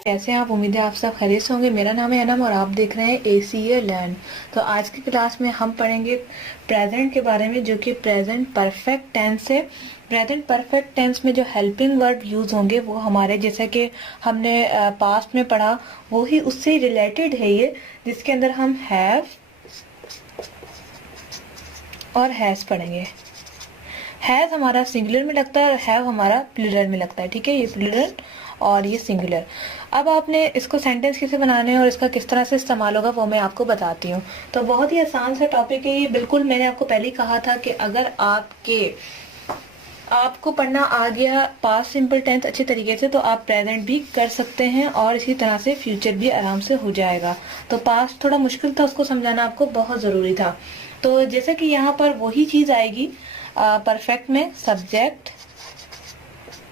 कैसे हैं आप? उम्मीद है आप सब खैरियत से होंगे। मेरा नाम है अनम और आप देख रहे हैं ACA लर्न। तो आज की क्लास में हम पढ़ेंगे प्रेजेंट के बारे में, जो कि प्रेजेंट परफेक्ट टेंस है। प्रेजेंट परफेक्ट टेंस में जो हेल्पिंग वर्ब यूज होंगे वो हमारे, जैसे कि हमने पास्ट में पढ़ा, वो ही उससे रिलेटेड है ये, जिसके अंदर हम हैव और हैज पढ़ेंगे। हैज हमारा सिंगुलर में लगता है और हैव हमारा प्लूरल में लगता है। ठीक है, ये प्लूरल और ये सिंगुलर। अब आपने इसको सेंटेंस कैसे बनाने हैं और इसका किस तरह से इस्तेमाल होगा वो मैं आपको बताती हूँ। तो बहुत ही आसान सा टॉपिक है ये। बिल्कुल मैंने आपको पहले ही कहा था कि अगर आपको पढ़ना आ गया पास्ट सिंपल टेंस अच्छे तरीके से, तो आप प्रेजेंट भी कर सकते हैं और इसी तरह से फ्यूचर भी आराम से हो जाएगा। तो पास्ट थोड़ा मुश्किल था, उसको समझाना आपको बहुत जरूरी था। तो जैसे कि यहाँ पर वही चीज आएगी परफेक्ट में, सब्जेक्ट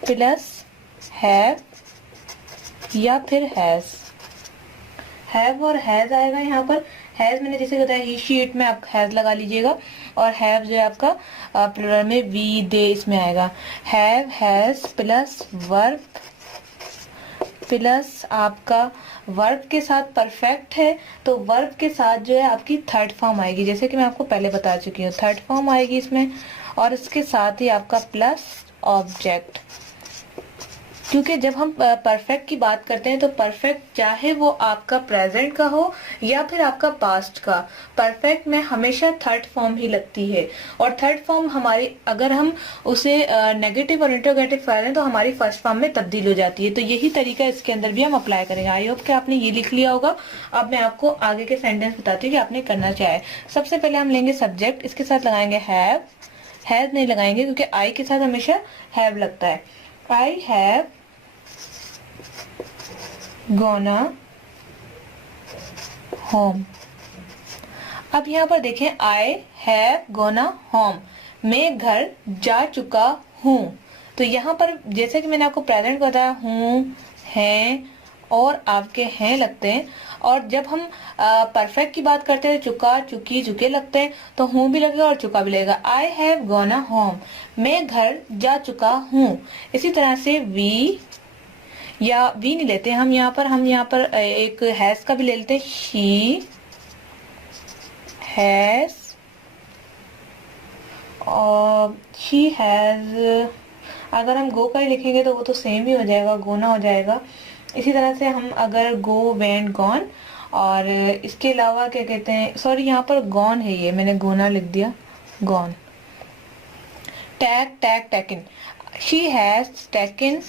प्लस हैव या फिर हैव और हैज आएगा। यहाँ पर हैज मैंने जैसे बताया ही शीट में आप हैज लगा लीजिएगा, और हैव जो है आपका प्लूरल में वी दे इसमें आएगा। Have has plus verb plus आपका वर्ब के साथ परफेक्ट है, तो वर्ब के साथ जो है आपकी थर्ड फॉर्म आएगी, जैसे कि मैं आपको पहले बता चुकी हूँ। थर्ड फॉर्म आएगी इसमें, और इसके साथ ही आपका प्लस ऑब्जेक्ट। क्योंकि जब हम परफेक्ट की बात करते हैं तो परफेक्ट चाहे वो आपका प्रेजेंट का हो या फिर आपका पास्ट का, परफेक्ट में हमेशा थर्ड फॉर्म ही लगती है। और थर्ड फॉर्म हमारी, अगर हम उसे नेगेटिव और इंटरोगेटिव करें तो हमारी फर्स्ट फॉर्म में तब्दील हो जाती है। तो यही तरीका इसके अंदर भी हम अप्लाई करेंगे। आई होप कि आपने ये लिख लिया होगा। अब मैं आपको आगे के सेंटेंस बताती हूँ कि आपने करना क्या है। सबसे पहले हम लेंगे सब्जेक्ट, इसके साथ लगाएंगे हैव। हैज नहीं लगाएंगे क्योंकि आई के साथ हमेशा हैव लगता है। I have gonna home. अब यहाँ पर देखें, आई हैव गोना होम, मैं घर जा चुका हूँ। तो यहाँ पर जैसे कि मैंने आपको प्रेजेंट बताया, हूँ, है और आपके हैं लगते हैं। और जब हम परफेक्ट की बात करते हैं, चुका, चुकी, चुके लगते हैं, तो हूँ भी लगेगा और चुका भी लगेगा। आई हैव गोना होम, मैं घर जा चुका हूँ। इसी तरह से वी या वी नहीं लेते हम यहाँ पर एक हैज का भी ले लेते हैं। शी हैज और शी हैज, अगर हम गो का ही लिखेंगे तो वो तो सेम ही हो जाएगा, गोना हो जाएगा। इसी तरह से हम अगर गो, वेंट, गॉन, और इसके अलावा क्या कहते हैं, सॉरी यहाँ पर गॉन है, ये मैंने गोना लिख दिया, gone. Take, take, taken. She has taken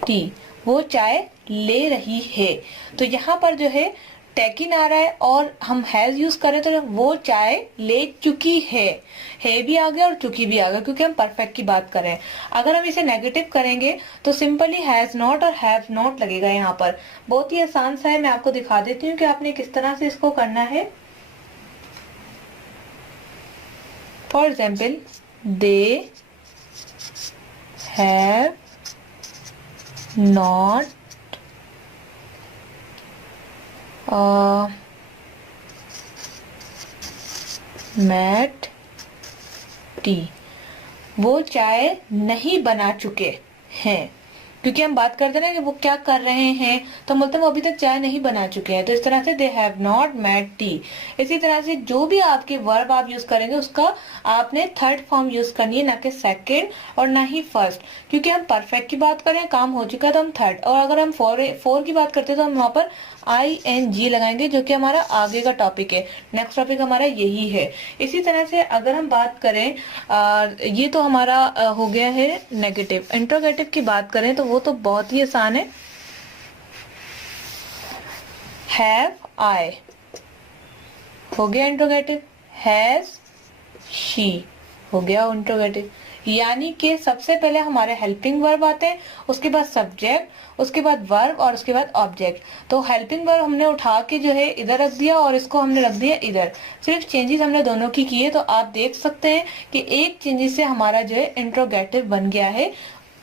tea, वो चाय ले रही है। तो यहाँ पर जो है टेकिन आ रहा है और हम हैज यूज करें तो वो चाय ले चुकी है भी आ गया और चुकी भी आ गया, क्योंकि हम परफेक्ट की बात कर रहे हैं। अगर हम इसे नेगेटिव करेंगे तो सिंपली हैज नॉट और हैव नॉट लगेगा। यहाँ पर बहुत ही आसान सा है, मैं आपको दिखा देती हूँ कि आपने किस तरह से इसको करना है। For example, they have not met tea, वो चाय नहीं बना चुके हैं। क्योंकि हम बात करते हैं ना कि वो क्या कर रहे हैं, तो मतलब वो अभी तक चाय नहीं बना चुके हैं। तो इस तरह से they have not met tea. इसी तरह से जो भी आपके वर्ब आप यूज करेंगे उसका आपने थर्ड फॉर्म यूज करनी है, ना कि सेकंड और ना ही फर्स्ट। क्योंकि हम परफेक्ट की बात करें, काम हो चुका है तो हम थर्ड, और अगर हम फोर की बात करते हैं तो हम वहां पर ING लगाएंगे, जो कि हमारा आगे का टॉपिक है। नेक्स्ट टॉपिक हमारा यही है। इसी तरह से अगर हम बात करें, ये तो हमारा हो गया है नेगेटिव। इंट्रोगेटिव की बात करें तो वो तो बहुत ही आसान है। हैव आई हो गया इंट्रोगेटिव, हैज शी हो गया इंट्रोगेटिव। यानी कि सबसे पहले हमारे हेल्पिंग वर्ब आते हैं, उसके बाद सब्जेक्ट, उसके बाद वर्ब और उसके बाद ऑब्जेक्ट। तो हेल्पिंग वर्ब हमने उठा के जो है इधर रख दिया और इसको हमने रख दिया इधर। सिर्फ चेंजेस हमने दोनों की किए। तो आप देख सकते हैं कि एक चेंजेस से हमारा जो है इंट्रोगेटिव बन गया है।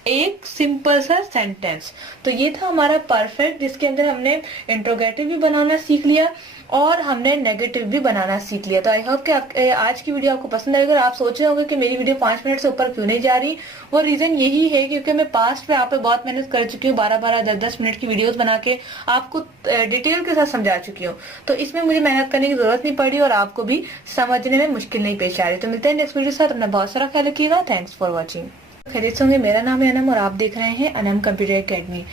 एक सिंपल सा सेंटेंस। तो ये था हमारा परफेक्ट, जिसके अंदर हमने इंट्रोगेटिव भी बनाना सीख लिया और हमने नेगेटिव भी बनाना सीख लिया। तो आई होप कि आज की वीडियो आपको पसंद आएगी। अगर आप सोच रहे होंगे कि मेरी वीडियो 5 मिनट से ऊपर क्यों नहीं जा रही, वो रीजन यही है क्योंकि मैं पास्ट में आप पे बहुत मेहनत कर चुकी हूँ, 12-12 10-10 मिनट की वीडियोस बना के आपको डिटेल के साथ समझा चुकी हूँ। तो इसमें मुझे मेहनत करने की जरूरत नहीं पड़ी और आपको भी समझने में मुश्किल नहीं पेश आ रही। तो मिलते हैं नेक्स्ट वीडियो के साथ। अपना बहुत सारा ख्याल रखिएगा। Thanks for watching. खैरियत से होंगे। मेरा नाम है अनम और आप देख रहे हैं अनम कंप्यूटर एकेडमी।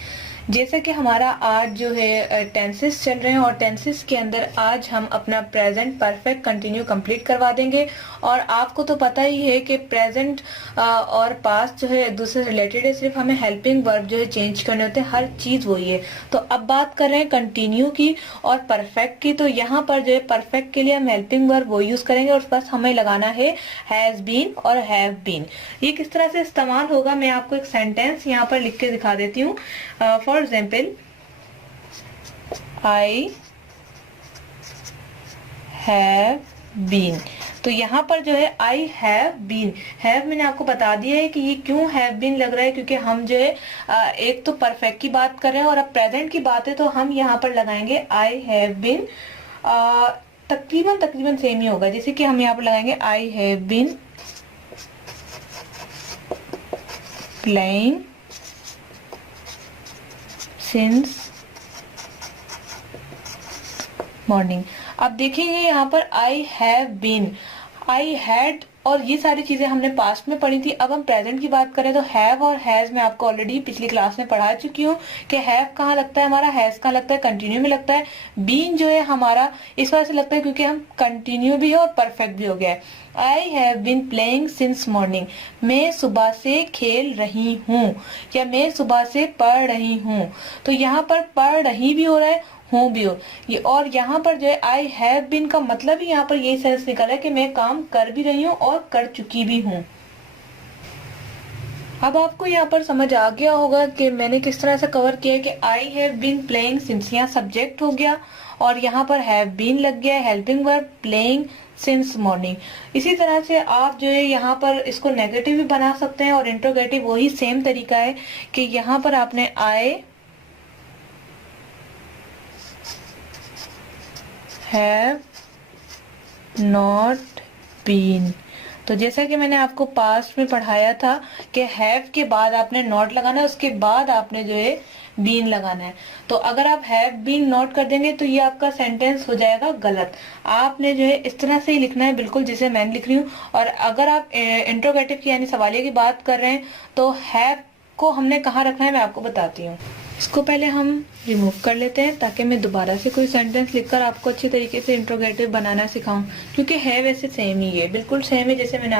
जैसा कि हमारा आज जो है टेंसेस चल रहे हैं और टेंसेस के अंदर आज हम अपना प्रेजेंट परफेक्ट कंटिन्यू कंप्लीट करवा देंगे। और आपको तो पता ही है कि प्रेजेंट और पास्ट जो है एक दूसरे से रिलेटेड है, सिर्फ हमें हेल्पिंग वर्ब जो है चेंज करने होते हैं, हर चीज वही है। तो अब बात कर रहे हैं कंटिन्यू की और परफेक्ट की। तो यहाँ पर जो है परफेक्ट के लिए हम हेल्पिंग वर्ब वो यूज करेंगे और बस हमें लगाना है हैज बीन और हैव बीन। ये किस तरह से इस्तेमाल होगा, मैं आपको एक सेंटेंस यहाँ पर लिख के दिखा देती हूँ। For example, I have been। तो यहाँ पर जो है I have been, have मैंने आपको बता दिया है कि ये क्यों have been लग रहा है, क्योंकि हम जो है एक तो परफेक्ट की बात कर रहे हैं और अब प्रेजेंट की बात है, तो हम यहाँ पर लगाएंगे I have been। तकरीबन सेम ही होगा, जैसे कि हम यहाँ पर लगाएंगे I have been playing since morning। अब देखेंगे यहाँ पर I have been, I had और ये सारी चीजें हमने पास्ट में पढ़ी थी। अब हम प्रेजेंट की बात करें तो हैव और हैज मैं आपको ऑलरेडी पिछली क्लास में पढ़ा चुकी हूँ कि हैव कहाँ लगता है हमारा, हैज कहाँ लगता है, कंटिन्यू में लगता है। बीन जो है हमारा इस वजह से लगता है क्योंकि हम कंटिन्यू भी है और परफेक्ट भी हो गया है। I have been playing since morning, मैं सुबह से खेल रही हूँ या मैं सुबह से पढ़ रही हूँ। तो यहाँ पर पढ़ रही भी हो रहा है, हूँ भी हो ये। और यहाँ पर जो है आई हैव बीन का मतलब ही यहाँ पर यही सेंस निकला है कि मैं काम कर भी रही हूँ और कर चुकी भी हूँ। अब आपको यहाँ पर समझ आ गया होगा कि मैंने किस तरह से कवर किया है कि I have been playing since यहाँ सब्जेक्ट हो गया और यहाँ पर हैव बीन लग गया है helping verb, playing since morning. इसी तरह से आप जो है यहाँ पर इसको नेगेटिव भी बना सकते हैं और इंट्रोगेटिव वही सेम तरीका है कि यहाँ पर आपने आई हैव नॉट बीन। तो जैसा कि मैंने आपको पास्ट में पढ़ाया था कि हैव के बाद आपने नॉट लगाना है, उसके बाद आपने जो है बीन लगाना है। तो अगर आप हैव बीन नॉट कर देंगे तो ये आपका सेंटेंस हो जाएगा गलत। आपने जो है इस तरह से ही लिखना है, बिल्कुल जैसे मैं लिख रही हूँ। और अगर आप इंट्रोगेटिव की यानी सवालिया की बात कर रहे हैं तो हैव को हमने कहाँ रखना है मैं आपको बताती हूँ। इसको पहले हम रिमूव कर लेते हैं ताकि मैं दोबारा से कोई सेंटेंस लिखकर आपको अच्छे तरीके से इंट्रोगेटिव बनाना सिखाऊं, क्योंकि है वैसे सेम ही है, बिल्कुल सेम है जैसे मैंने